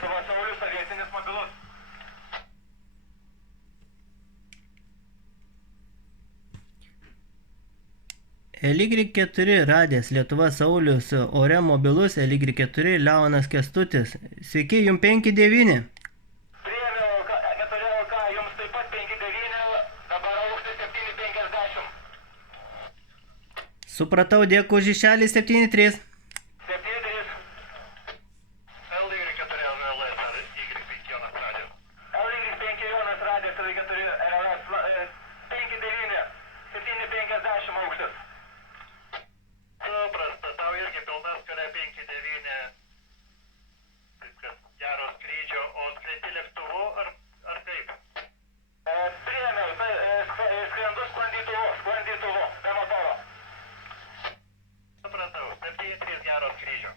Lietuva Saulius, aviacinis mobilus. LY4 radijas Lietuva Saulius, ore mobilus LY4 Leonas Kęstutis. Sveiki, jums 59. Priėmiau 4LK, jums taip pat 59, dabar aukštis 750. Supratau, dėkui už išelį 73. 73. LY4 LS ar Y5 Jonas radijas. LY5 Jonas radijas, LY4 LS 59, 750 aukštis. Suprasta, tau irgi pilna skalė 59, kaip kad gero skrydžio, o skrendi lėktuvu ar kaip? Priėmiau, skrendu sklandytuvu, be motoro. Supratau, 73 gero skrydžio.